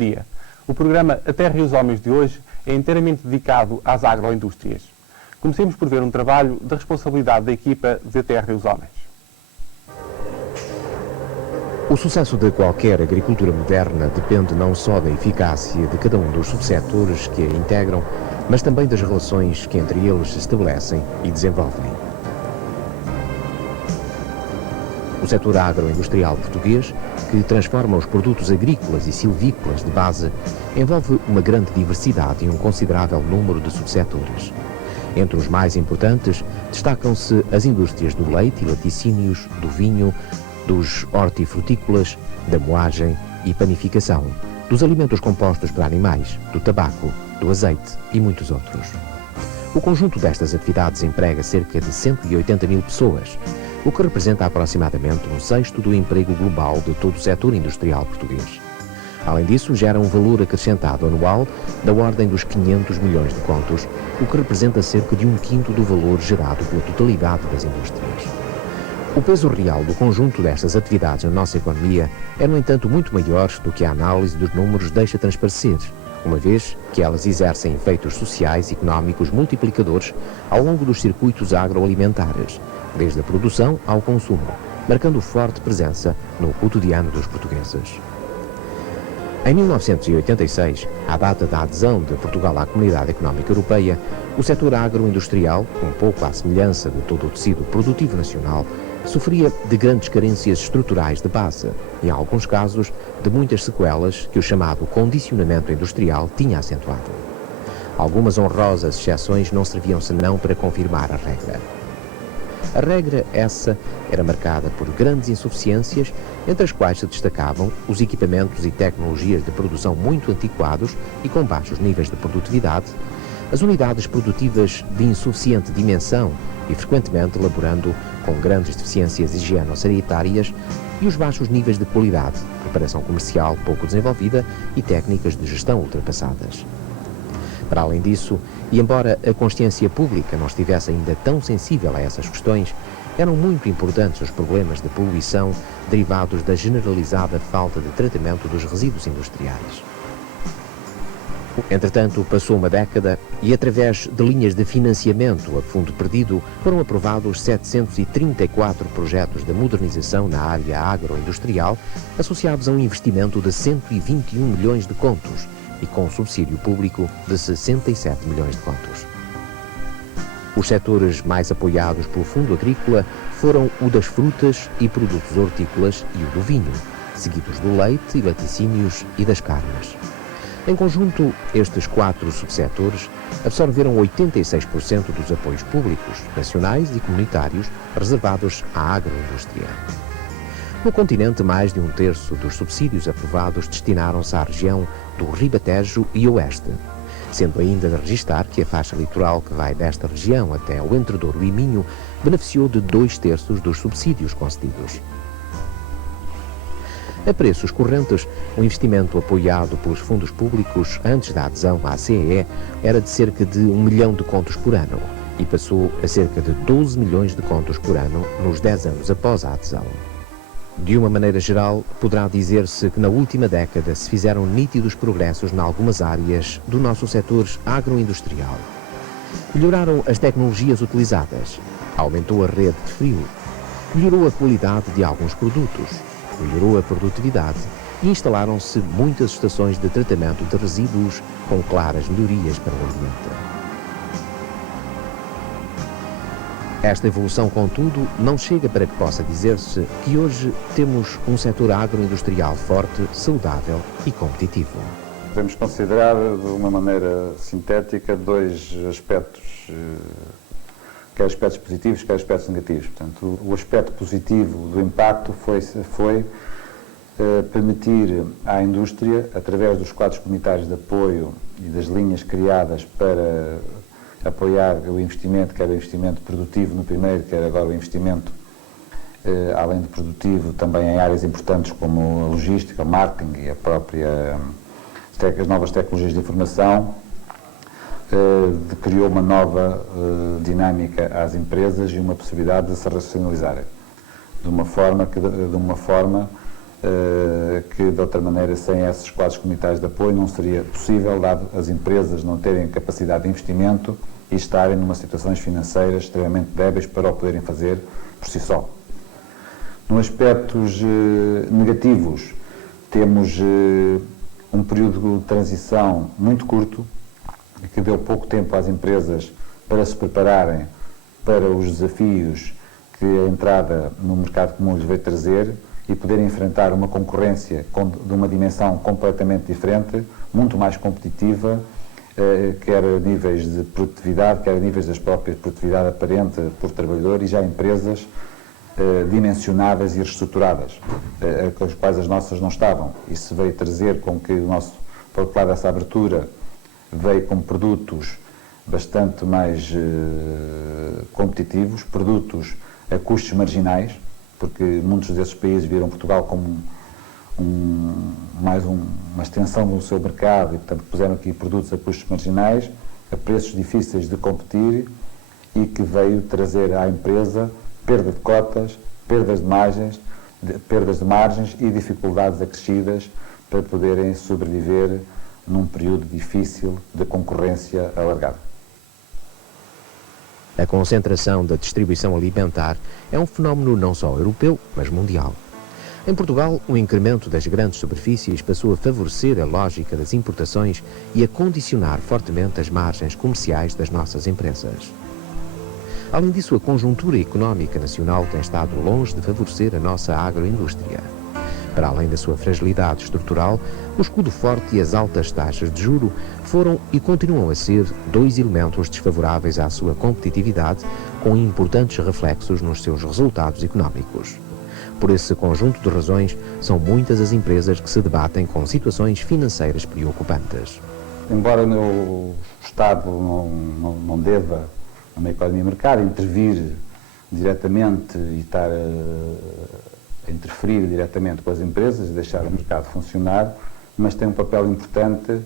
dia. O programa A Terra e os Homens de hoje é inteiramente dedicado às agroindústrias. Comecemos por ver um trabalho da responsabilidade da equipa de A Terra e os Homens. O sucesso de qualquer agricultura moderna depende não só da eficácia de cada um dos subsetores que a integram, mas também das relações que entre eles se estabelecem e desenvolvem. O setor agroindustrial português, que transforma os produtos agrícolas e silvícolas de base, envolve uma grande diversidade e um considerável número de subsetores. Entre os mais importantes, destacam-se as indústrias do leite e laticínios, do vinho, dos hortifrutícolas, da moagem e panificação, dos alimentos compostos por animais, do tabaco, do azeite e muitos outros. O conjunto destas atividades emprega cerca de 180 mil pessoas, o que representa aproximadamente um sexto do emprego global de todo o setor industrial português. Além disso, gera um valor acrescentado anual da ordem dos 500 milhões de contos, o que representa cerca de um quinto do valor gerado pela totalidade das indústrias. O peso real do conjunto destas atividades na nossa economia é, no entanto, muito maior do que a análise dos números deixa transparecer, uma vez que elas exercem efeitos sociais e económicos multiplicadores ao longo dos circuitos agroalimentares, desde a produção ao consumo, marcando forte presença no cotidiano dos portugueses. Em 1986, à data da adesão de Portugal à Comunidade Económica Europeia, o setor agroindustrial, um pouco à semelhança de todo o tecido produtivo nacional, sofria de grandes carências estruturais de base e, em alguns casos, de muitas sequelas que o chamado condicionamento industrial tinha acentuado. Algumas honrosas exceções não serviam senão para confirmar a regra. A regra, essa, era marcada por grandes insuficiências, entre as quais se destacavam os equipamentos e tecnologias de produção muito antiquados e com baixos níveis de produtividade, as unidades produtivas de insuficiente dimensão e frequentemente laborando com grandes deficiências higieno-sanitárias e os baixos níveis de qualidade, preparação comercial pouco desenvolvida e técnicas de gestão ultrapassadas. Para além disso, e embora a consciência pública não estivesse ainda tão sensível a essas questões, eram muito importantes os problemas de poluição derivados da generalizada falta de tratamento dos resíduos industriais. Entretanto, passou uma década e, através de linhas de financiamento a fundo perdido, foram aprovados 734 projetos de modernização na área agroindustrial, associados a um investimento de 121 milhões de contos e com subsídio público de 67 milhões de contos. Os setores mais apoiados pelo Fundo Agrícola foram o das frutas e produtos hortícolas e o do vinho, seguidos do leite e laticínios e das carnes. Em conjunto, estes quatro subsetores absorveram 86% dos apoios públicos, nacionais e comunitários reservados à agroindústria. No continente, mais de um terço dos subsídios aprovados destinaram-se à região do Ribatejo e Oeste, sendo ainda de registar que a faixa litoral que vai desta região até o Entredouro e Minho beneficiou de 2/3 dos subsídios concedidos. A preços correntes, o investimento apoiado pelos fundos públicos antes da adesão à CEE era de cerca de 1 milhão de contos por ano e passou a cerca de 12 milhões de contos por ano nos 10 anos após a adesão. De uma maneira geral, poderá dizer-se que na última década se fizeram nítidos progressos em algumas áreas do nosso setor agroindustrial. Melhoraram as tecnologias utilizadas, aumentou a rede de frio, melhorou a qualidade de alguns produtos, melhorou a produtividade e instalaram-se muitas estações de tratamento de resíduos com claras melhorias para o ambiente. Esta evolução, contudo, não chega para que possa dizer-se que hoje temos um setor agroindustrial forte, saudável e competitivo. Podemos considerar, de uma maneira sintética, dois aspectos, quer aspectos positivos, quer aspectos negativos. Portanto, o aspecto positivo do impacto foi permitir à indústria, através dos quadros comunitários de apoio e das linhas criadas para apoiar o investimento, quer o investimento produtivo no primeiro, quer agora o investimento, além de produtivo, também em áreas importantes como a logística, o marketing e a própria, as novas tecnologias de informação, criou uma nova dinâmica às empresas e uma possibilidade de se racionalizarem de uma forma que de outra maneira, sem esses quadros comunitários de apoio, não seria possível, dado as empresas não terem capacidade de investimento e estarem numa situações financeiras extremamente débeis para o poderem fazer por si só. Nos aspectos negativos, temos um período de transição muito curto, que deu pouco tempo às empresas para se prepararem para os desafios que a entrada no mercado comum lhes veio trazer e poderem enfrentar uma concorrência de uma dimensão completamente diferente, muito mais competitiva, quer a níveis de produtividade, quer a níveis das próprias produtividade aparente por trabalhador, e já empresas dimensionadas e reestruturadas, com as quais as nossas não estavam. Isso veio trazer com que o nosso, por outro lado, essa abertura veio com produtos bastante mais competitivos, produtos a custos marginais, porque muitos desses países viram Portugal como uma extensão do seu mercado e, portanto, puseram aqui produtos a custos marginais, a preços difíceis de competir, e que veio trazer à empresa perda de cotas, perdas de margens e dificuldades acrescidas para poderem sobreviver num período difícil de concorrência alargada. A concentração da distribuição alimentar é um fenómeno não só europeu, mas mundial. Em Portugal, o incremento das grandes superfícies passou a favorecer a lógica das importações e a condicionar fortemente as margens comerciais das nossas empresas. Além disso, a conjuntura económica nacional tem estado longe de favorecer a nossa agroindústria. Para além da sua fragilidade estrutural, o escudo forte e as altas taxas de juro foram e continuam a ser dois elementos desfavoráveis à sua competitividade, com importantes reflexos nos seus resultados económicos. Por esse conjunto de razões, são muitas as empresas que se debatem com situações financeiras preocupantes. Embora o Estado não deva, numa economia de mercado, intervir diretamente e estar a interferir diretamente com as empresas e deixar o mercado funcionar, mas tem um papel importante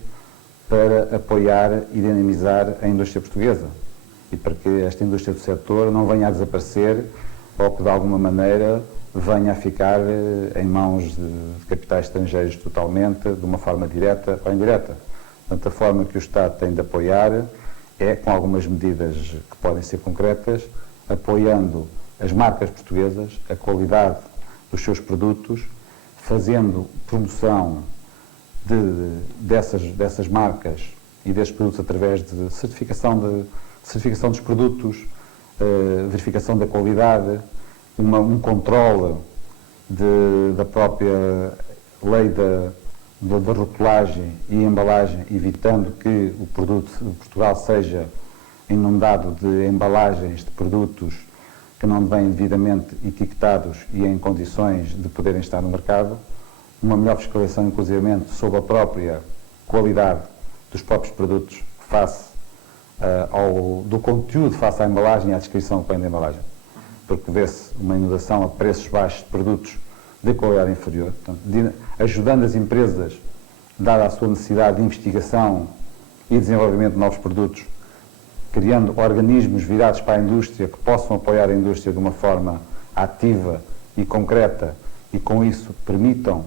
para apoiar e dinamizar a indústria portuguesa e para que esta indústria do setor não venha a desaparecer ou que de alguma maneira venha a ficar em mãos de capitais estrangeiros totalmente, de uma forma direta ou indireta. Portanto, a forma que o Estado tem de apoiar é com algumas medidas que podem ser concretas, apoiando as marcas portuguesas, a qualidade dos seus produtos, fazendo promoção dessas marcas e desses produtos através de certificação dos produtos, verificação da qualidade, um controle da própria lei da rotulagem e embalagem, evitando que o produto de Portugal seja inundado de embalagens de produtos que não vêm devidamente etiquetados e em condições de poderem estar no mercado, uma melhor fiscalização, inclusivamente, sobre a própria qualidade dos próprios produtos face do conteúdo, face à embalagem e à descrição que vem da embalagem. Porque vê-se uma inundação a preços baixos de produtos de qualidade inferior, portanto, ajudando as empresas, dada a sua necessidade de investigação e desenvolvimento de novos produtos, criando organismos virados para a indústria que possam apoiar a indústria de uma forma ativa e concreta e com isso permitam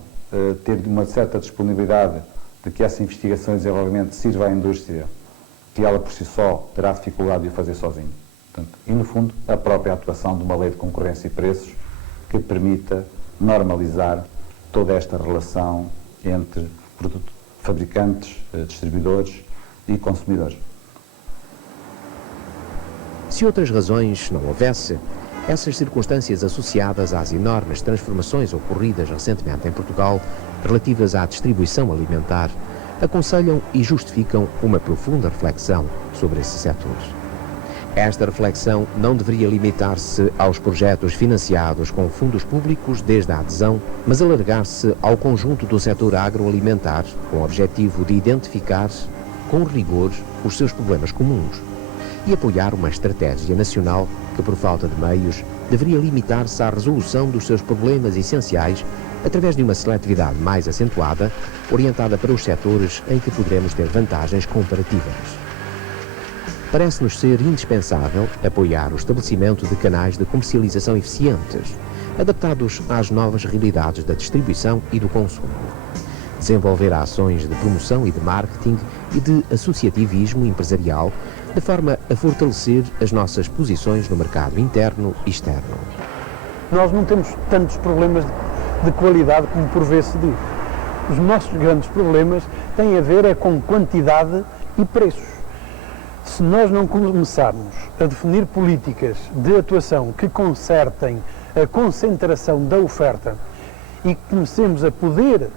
ter uma certa disponibilidade de que essa investigação e desenvolvimento sirva à indústria, que ela por si só terá dificuldade de o fazer sozinho. Portanto, e no fundo, a própria atuação de uma lei de concorrência e preços que permita normalizar toda esta relação entre fabricantes, distribuidores e consumidores. Se outras razões não houvesse, essas circunstâncias associadas às enormes transformações ocorridas recentemente em Portugal, relativas à distribuição alimentar, aconselham e justificam uma profunda reflexão sobre esse setor. Esta reflexão não deveria limitar-se aos projetos financiados com fundos públicos desde a adesão, mas alargar-se ao conjunto do setor agroalimentar, com o objetivo de identificar, com rigor, os seus problemas comuns e apoiar uma estratégia nacional que, por falta de meios, deveria limitar-se à resolução dos seus problemas essenciais através de uma seletividade mais acentuada, orientada para os setores em que poderemos ter vantagens comparativas. parece-nos ser indispensável apoiar o estabelecimento de canais de comercialização eficientes, adaptados às novas realidades da distribuição e do consumo. Desenvolver ações de promoção e de marketing e de associativismo empresarial, de forma a fortalecer as nossas posições no mercado interno e externo. Nós não temos tantos problemas de qualidade como por vezes se diz. Os nossos grandes problemas têm a ver com quantidade e preços. Se nós não começarmos a definir políticas de atuação que consertem a concentração da oferta e que comecemos a poder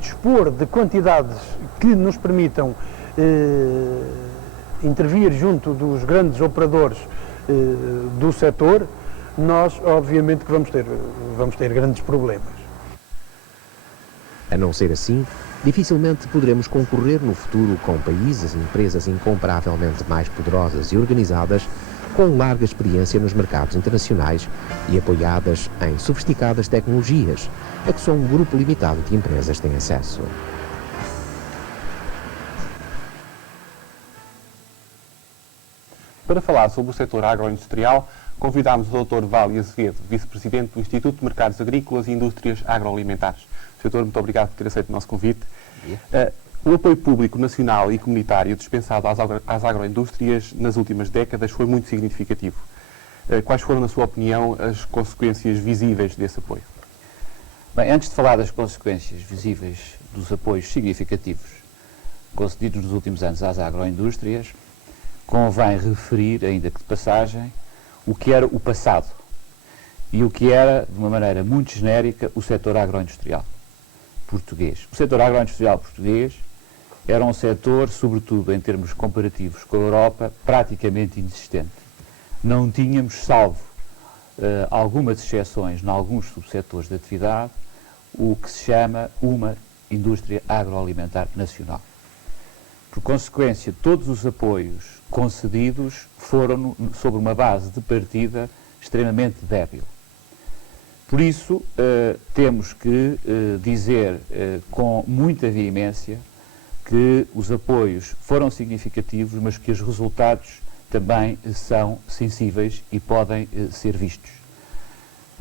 dispor de quantidades que nos permitam intervir junto dos grandes operadores do setor, nós obviamente que vamos ter grandes problemas. A não ser assim, dificilmente poderemos concorrer no futuro com países e empresas incomparavelmente mais poderosas e organizadas, com larga experiência nos mercados internacionais e apoiadas em sofisticadas tecnologias, a que só um grupo limitado de empresas tem acesso. Para falar sobre o setor agroindustrial, convidámos o Dr. Vali Azevedo, Vice-Presidente do Instituto de Mercados Agrícolas e Indústrias Agroalimentares. Doutor, muito obrigado por ter aceito o nosso convite. O apoio público nacional e comunitário dispensado às agroindústrias nas últimas décadas foi muito significativo. Quais foram, na sua opinião, as consequências visíveis desse apoio? Bem, antes de falar das consequências visíveis dos apoios significativos concedidos nos últimos anos às agroindústrias, convém referir, ainda que de passagem, o que era o passado e o que era, de uma maneira muito genérica, o setor agroindustrial português. O setor agroindustrial português era um setor, sobretudo em termos comparativos com a Europa, praticamente inexistente. Não tínhamos, salvo algumas exceções em alguns subsetores de atividade, o que se chama uma indústria agroalimentar nacional. Por consequência, todos os apoios concedidos foram sobre uma base de partida extremamente débil. Por isso, temos que dizer com muita veemência que os apoios foram significativos, mas que os resultados também são sensíveis e podem ser vistos.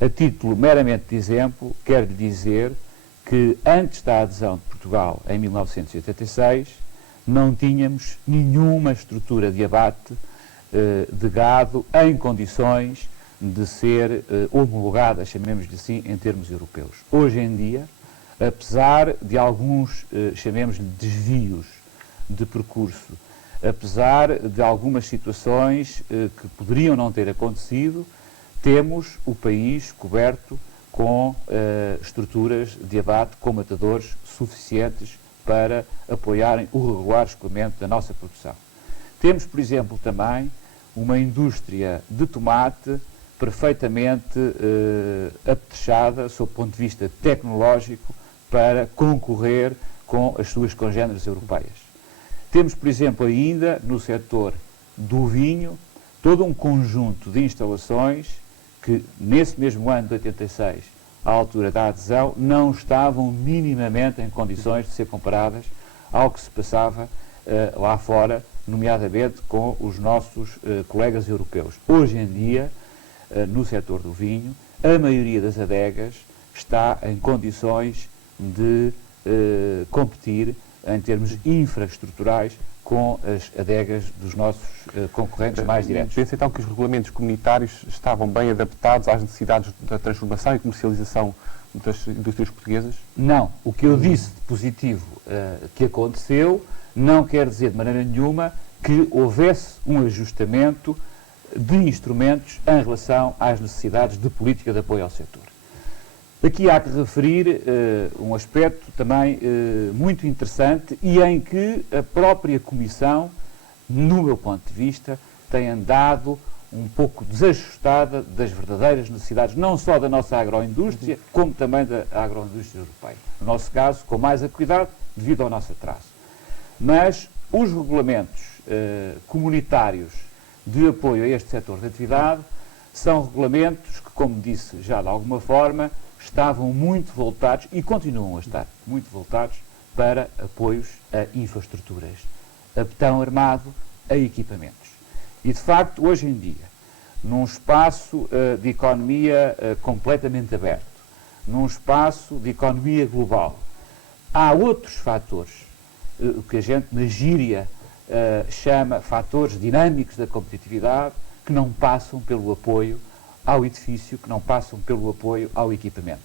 A título meramente de exemplo, quero-lhe dizer que antes da adesão de Portugal, em 1986, não tínhamos nenhuma estrutura de abate de gado em condições de ser homologada, chamemos-lhe assim, em termos europeus. Hoje em dia, apesar de alguns, chamemos-lhe, desvios de percurso, apesar de algumas situações que poderiam não ter acontecido, temos o país coberto com estruturas de abate com matadores suficientes para apoiarem o regular escoamento da nossa produção. Temos, por exemplo, também uma indústria de tomate perfeitamente apetrechada, sob o ponto de vista tecnológico, para concorrer com as suas congêneres europeias. Temos, por exemplo, ainda no setor do vinho, todo um conjunto de instalações que, nesse mesmo ano de 86, à altura da adesão, não estavam minimamente em condições de ser comparadas ao que se passava lá fora, nomeadamente com os nossos colegas europeus. Hoje em dia, no setor do vinho, a maioria das adegas está em condições de competir em termos infraestruturais com as adegas dos nossos concorrentes mais diretos. Pensa então que os regulamentos comunitários estavam bem adaptados às necessidades da transformação e comercialização das indústrias portuguesas? Não. O que eu disse de positivo que aconteceu não quer dizer de maneira nenhuma que houvesse um ajustamento de instrumentos em relação às necessidades de política de apoio ao setor. Aqui há que referir um aspecto também muito interessante e em que a própria Comissão, no meu ponto de vista, tem andado um pouco desajustada das verdadeiras necessidades, não só da nossa agroindústria, como também da agroindústria europeia. No nosso caso, com mais acuidade, devido ao nosso atraso. Mas os regulamentos comunitários de apoio a este setor de atividade são regulamentos que, como disse já de alguma forma, estavam muito voltados e continuam a estar muito voltados para apoios a infraestruturas, a betão armado, a equipamentos. E, de facto, hoje em dia, num espaço de economia completamente aberto, num espaço de economia global, há outros fatores, o que a gente na gíria chama fatores dinâmicos da competitividade, que não passam pelo apoio ao edifício, que não passam pelo apoio ao equipamento.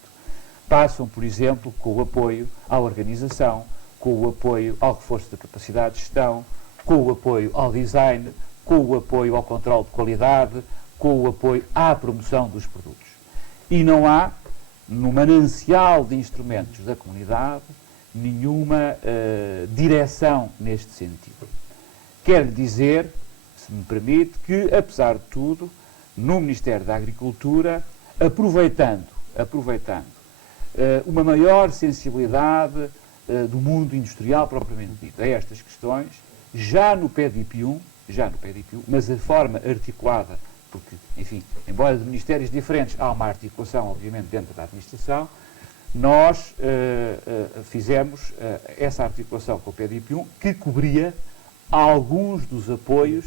Passam, por exemplo, com o apoio à organização, com o apoio ao reforço da capacidade de gestão, com o apoio ao design, com o apoio ao controle de qualidade, com o apoio à promoção dos produtos. E não há, no manancial de instrumentos da comunidade, nenhuma direção neste sentido. Quero dizer, se me permite, que, apesar de tudo, no Ministério da Agricultura, aproveitando uma maior sensibilidade do mundo industrial propriamente dito a estas questões, já no PDIP1, mas a forma articulada, porque, enfim, embora de ministérios diferentes, há uma articulação, obviamente, dentro da administração, nós fizemos essa articulação com o PDIP1, que cobria alguns dos apoios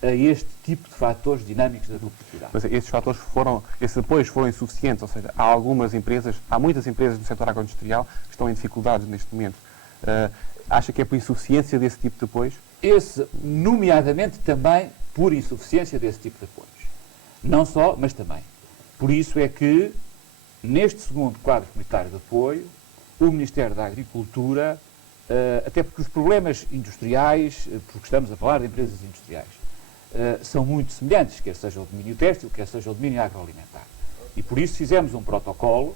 a este tipo de fatores dinâmicos da competitividade. Mas esses apoios foram insuficientes, ou seja, há muitas empresas do setor agroindustrial que estão em dificuldades neste momento. Acha que é por insuficiência desse tipo de apoios? Nomeadamente também por insuficiência desse tipo de apoios. Não só, mas também. Por isso é que, neste segundo quadro comunitário de apoio, o Ministério da Agricultura, até porque os problemas industriais, porque estamos a falar de empresas industriais, são muito semelhantes, quer seja o domínio têxtil, quer seja o domínio agroalimentar. E por isso fizemos um protocolo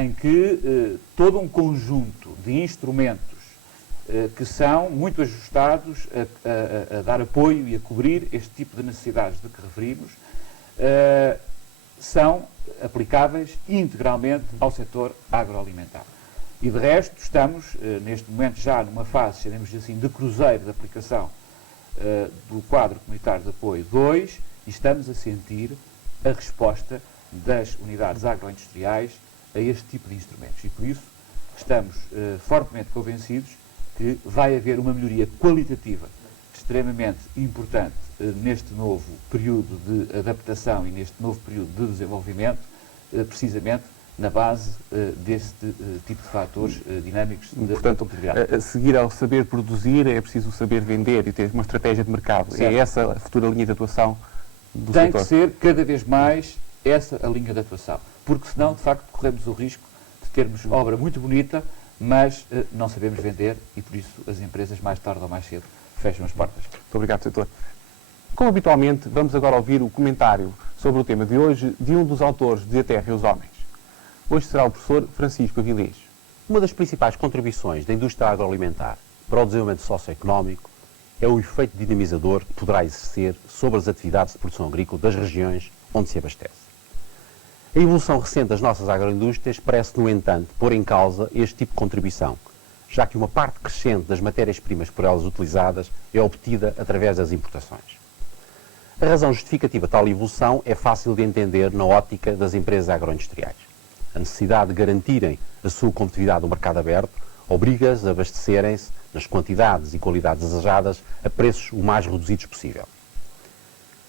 em que todo um conjunto de instrumentos que são muito ajustados a dar apoio e a cobrir este tipo de necessidades de que referimos, são aplicáveis integralmente ao setor agroalimentar. E de resto estamos, neste momento, já numa fase, chamemos assim, de cruzeiro de aplicação do quadro comunitário de apoio 2 e estamos a sentir a resposta das unidades agroindustriais a este tipo de instrumentos. E por isso estamos fortemente convencidos que vai haver uma melhoria qualitativa extremamente importante neste novo período de adaptação e neste novo período de desenvolvimento, precisamente na base deste tipo de fatores dinâmicos da competitividade. A seguir ao saber produzir é preciso saber vender e ter uma estratégia de mercado. Certo. É essa a futura linha de atuação do setor? Tem que ser cada vez mais essa a linha de atuação, porque senão, de facto, corremos o risco de termos obra muito bonita, mas não sabemos vender e, por isso, as empresas, mais tarde ou mais cedo, fecham as portas. Muito obrigado, Sr. Como habitualmente, vamos agora ouvir o comentário sobre o tema de hoje de um dos autores de A Terra e os Homens. Hoje será o professor Francisco Avilés. Uma das principais contribuições da indústria agroalimentar para o desenvolvimento socioeconómico é o efeito dinamizador que poderá exercer sobre as atividades de produção agrícola das regiões onde se abastece. A evolução recente das nossas agroindústrias parece, no entanto, pôr em causa este tipo de contribuição, já que uma parte crescente das matérias-primas por elas utilizadas é obtida através das importações. A razão justificativa de tal evolução é fácil de entender na ótica das empresas agroindustriais. A necessidade de garantirem a sua competitividade no mercado aberto obriga-as a abastecerem-se nas quantidades e qualidades desejadas a preços o mais reduzidos possível.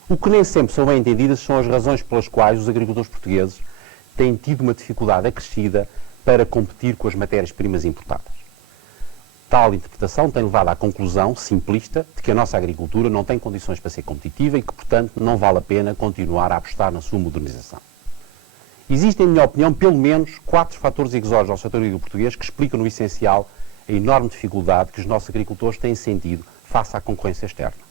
O que nem sempre são bem entendidas são as razões pelas quais os agricultores portugueses têm tido uma dificuldade acrescida para competir com as matérias-primas importadas. Tal interpretação tem levado à conclusão simplista de que a nossa agricultura não tem condições para ser competitiva e que, portanto, não vale a pena continuar a apostar na sua modernização. Existem, em minha opinião, pelo menos 4 fatores exógenos ao setor agrícola português que explicam, no essencial, a enorme dificuldade que os nossos agricultores têm sentido face à concorrência externa.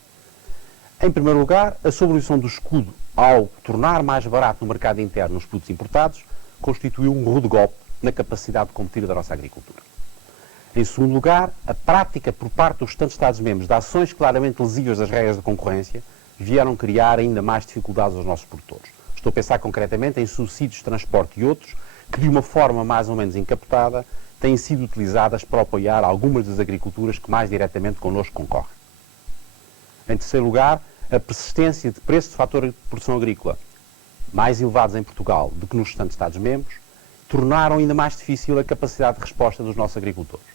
Em primeiro lugar, a sobreposição do escudo ao tornar mais barato no mercado interno os produtos importados constituiu um rude golpe na capacidade de competir da nossa agricultura. Em segundo lugar, a prática por parte dos restantes Estados-membros de ações claramente lesivas das regras da concorrência vieram criar ainda mais dificuldades aos nossos produtores. Estou a pensar concretamente em subsídios de transporte e outros que, de uma forma mais ou menos encapotada, têm sido utilizadas para apoiar algumas das agriculturas que mais diretamente connosco concorrem. Em terceiro lugar, a persistência de preços de fator de produção agrícola mais elevados em Portugal do que nos restantes Estados-membros tornaram ainda mais difícil a capacidade de resposta dos nossos agricultores.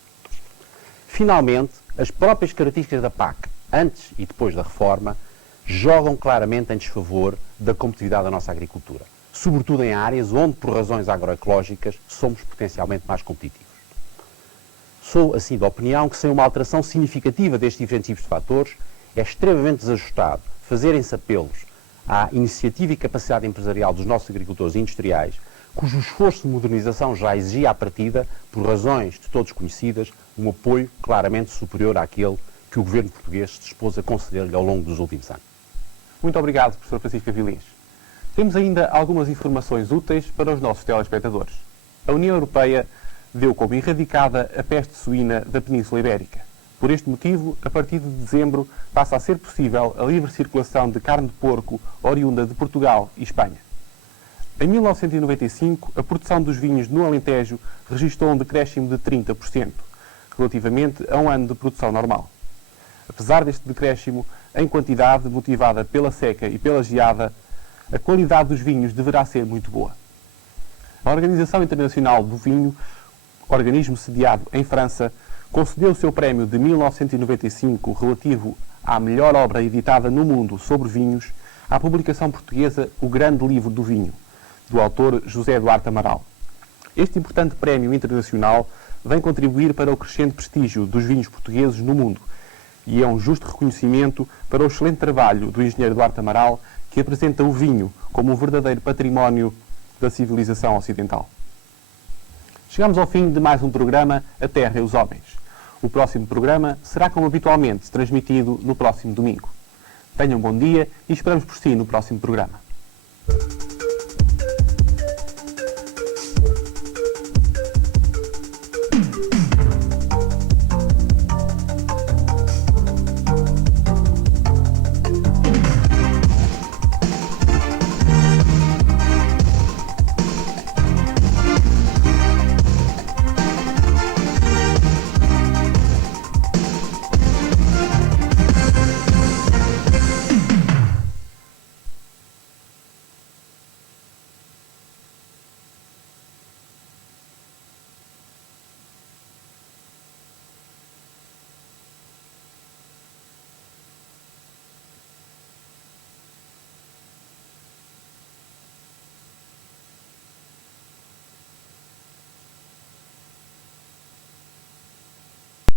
Finalmente, as próprias características da PAC antes e depois da reforma, jogam claramente em desfavor da competitividade da nossa agricultura, sobretudo em áreas onde, por razões agroecológicas, somos potencialmente mais competitivos. Sou, assim, da opinião que, sem uma alteração significativa destes diferentes tipos de fatores, é extremamente desajustado fazerem-se apelos à iniciativa e capacidade empresarial dos nossos agricultores e industriais, cujo esforço de modernização já exigia à partida, por razões de todos conhecidas, um apoio claramente superior àquele que o governo português se dispôs a conceder-lhe ao longo dos últimos anos. Muito obrigado, professor Francisco Avilés. Temos ainda algumas informações úteis para os nossos telespectadores. A União Europeia deu como erradicada a peste suína da Península Ibérica. Por este motivo, a partir de dezembro, passa a ser possível a livre circulação de carne de porco oriunda de Portugal e Espanha. Em 1995, a produção dos vinhos no Alentejo registrou um decréscimo de 30%, relativamente a um ano de produção normal. Apesar deste decréscimo, em quantidade motivada pela seca e pela geada, a qualidade dos vinhos deverá ser muito boa. A Organização Internacional do Vinho, organismo sediado em França, concedeu o seu prémio de 1995 relativo à melhor obra editada no mundo sobre vinhos à publicação portuguesa O Grande Livro do Vinho, do autor José Duarte Amaral. Este importante prémio internacional vem contribuir para o crescente prestígio dos vinhos portugueses no mundo e é um justo reconhecimento para o excelente trabalho do engenheiro Duarte Amaral, que apresenta o vinho como um verdadeiro património da civilização ocidental. Chegamos ao fim de mais um programa A Terra e os Homens. O próximo programa será, como habitualmente, transmitido no próximo domingo. Tenham um bom dia e esperamos por si no próximo programa.